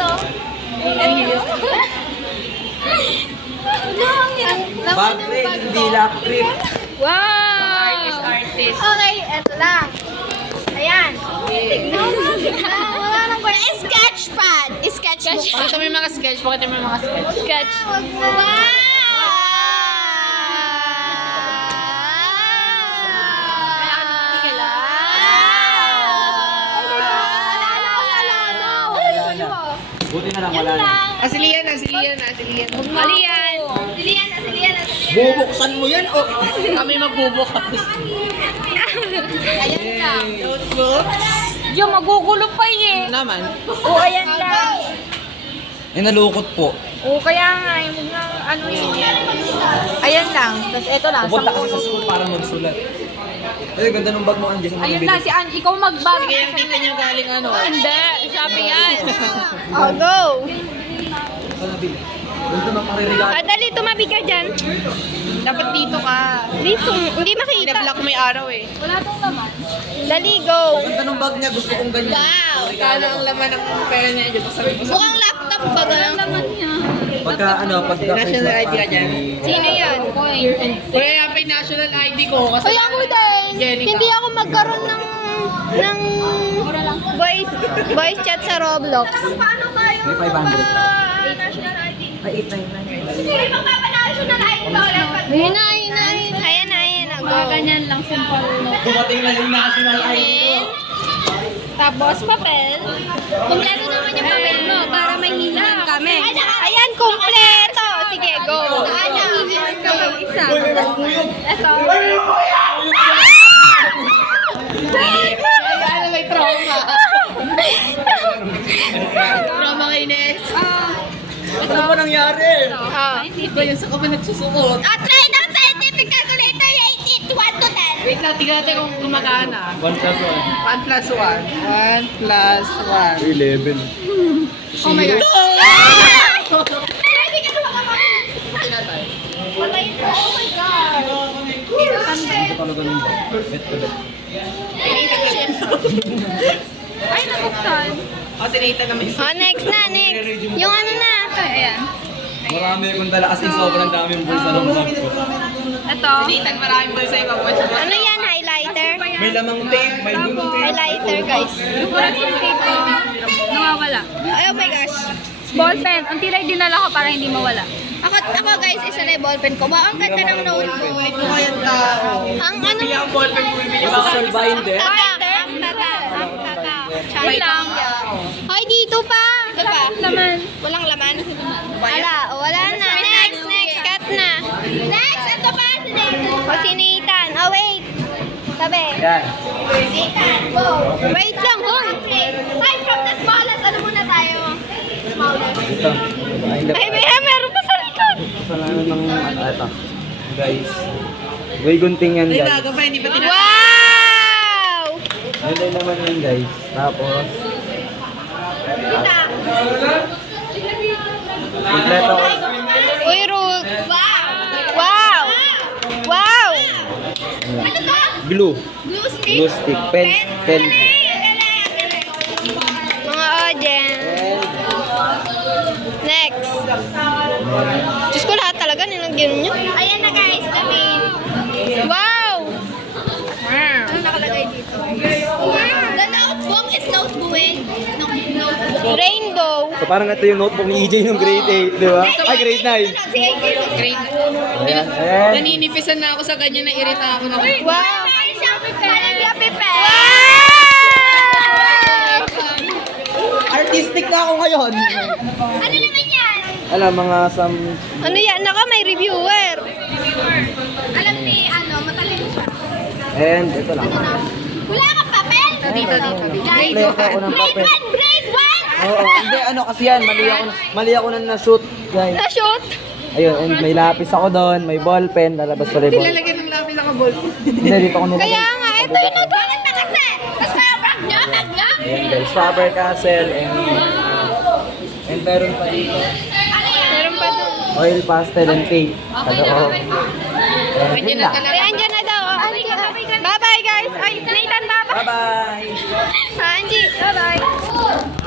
to. Bag trip, hindi lap trip. Wow! Artist. Okay, eto lang. Ayan. Tignan mo. Wala nang kwento. Sketch pad. Sketchbook. Pakita mo yung mga sketch. Pakita mo yung mga sketch. Sketch. Wow! Buti na lang wala na. Asilian. Alian. Asilian. Bubuksan mo yan, oh. Kami magbubukas. Ayan lang. Notebook. Yung magugulo pa eh. Naman. Oo, ayan lang. Eh, nalukot po. Oo, kaya nga, yung mga ano yun. Ayan lang. Tapos eto lang. Pupunta kasi sa school para magsulat. Eh, ganda ng bag mo, Andy. Ayun na, si Ann, ikaw mag-bag. Sige, yung tingnan nyo galing ano. Hindi, Shopee yan. Oh, go. Ganito na paririgalo. Dali, tumabi ka dyan. Dapat dito ka. Dito, hindi makita. Pinablock mo yung araw eh. Wala tong laman. Dali, go. Ganda ng bag niya, gusto kong ganyan. Wow. Kano ang laman ng pera niya dyan. Sabi ko sa Mukhang laptop ba? Walang laman niya. Pagka, pagka National ID ka dyan. Sino yan? Wala yan pa yung national ID ko. Kasi Uy, ako din. Jenny ka. Hindi ako magkaroon ng voice chat sa Roblox. Paano tayo? May 500. National ID. Ay, 899. Sige, magpapa-national ID ba? Ayun na. Ayan na. Go. Ganyan lang, simple. Dumating na yung national ID ko. Tapos papel. Kompleto naman yung papel mo para may hilahan kami. Ayan, kompleto. Sige, go. Saan yung hilahan ka mag-isa? Ito. ano may trauma. Trauma kay Nes. Ano ba nangyari? Iba yun sa ka ba nagsusuot? Try ng scientific calculator 1 to 10. Wait lang, tingnan natin kung gumagana. 1 plus 1 plus 1. 1 plus 1. 1. 11. Oh my God. Hindi ka na makapagod. Patay ito. Oh my God. Ito talaga ng bet to bet. Ay, nabuksan. Kasi Nathan naman yung Oh, next. Yung ano na. Ayan. Marami akong dala kasi sobrang daming bulsa ng bag ko. Ito. Nathan maraming bulsa yung mga Ano yan? Highlighter? May lamang tape, may dulong tape. Highlighter, guys. Yung correction tape ko, nawawala. Ay, oh my gosh. Ballpen, ang tira dinala ko para hindi mawala. Ako guys, isa na yung ballpen ko. Wow, ang ganda ng notebook. Wait mo kayang tao. Ang ano? Bili ang ballpen ko, bibili ba? Social binder. Ang tata. Wait lang. Ay, dito pa. Ito pa. Laman. Walang laman? Wala na. Next. Cut na. Next, ito pa. Si Nathan. O, si Nathan. Oh, wait. Sabi. Yan. Nathan, go. Wait lang, go. Ay, from the smallest. Ano muna tayo? Smallest. Ito. Ay, meron pa sa likod. Kasalanan ng ito. Guys. Way gunting yan, Ay, guys. bago pa, hindi pa tinatapos. Wow! Ito naman yan, guys. Tapos, Kita. kompleto. Uy, Ruth. Wow! Wow! Ano to? Glue. Glue stick? Glue stick. Pen. Mga audience. Next. Diyos ko, lahat talaga nilagyan nyo. Ayan na guys, the main. Wow! Ano nakalagay dito? The notebook is notebook. Rainbow. So parang ito yung notebook ni EJ nung grade 8, di ba? Ay, grade 9. Si AJ. Great. Ayan. Ayan. Naninipisan na ako sa ganyan na irita ako na. Wow! Shopee Pen. Wow! Artistic na ako ngayon. Ano naman yan? Alam, mga some... Ano yan? Naka, may reviewer. Alam ni, matalino siya. And ito lang. Wala kang papel? Dito. Kompleto ako ng papel. Grade 1? Oo, hindi, kasi yan, mali ako na na-shoot, guys. Na-shoot? Ayun, and may lapis ako doon, may ballpen, lalabas pa rin. Nilalagay ng lapis sa kabol. Hindi, dito ako nilagay. Kaya nga, ito yung nagbangan na kasi. Tapos may bag niya. Ayan guys, Faber Castle, and meron pa dito, Meron pa doon. oil pastel and paint. Kaloob. Ganyan Yun na lang. talaga. Ay, andyan na daw. Bye-bye guys. Ay, Nathan, bye-bye. Bye-bye! Angie, bye-bye.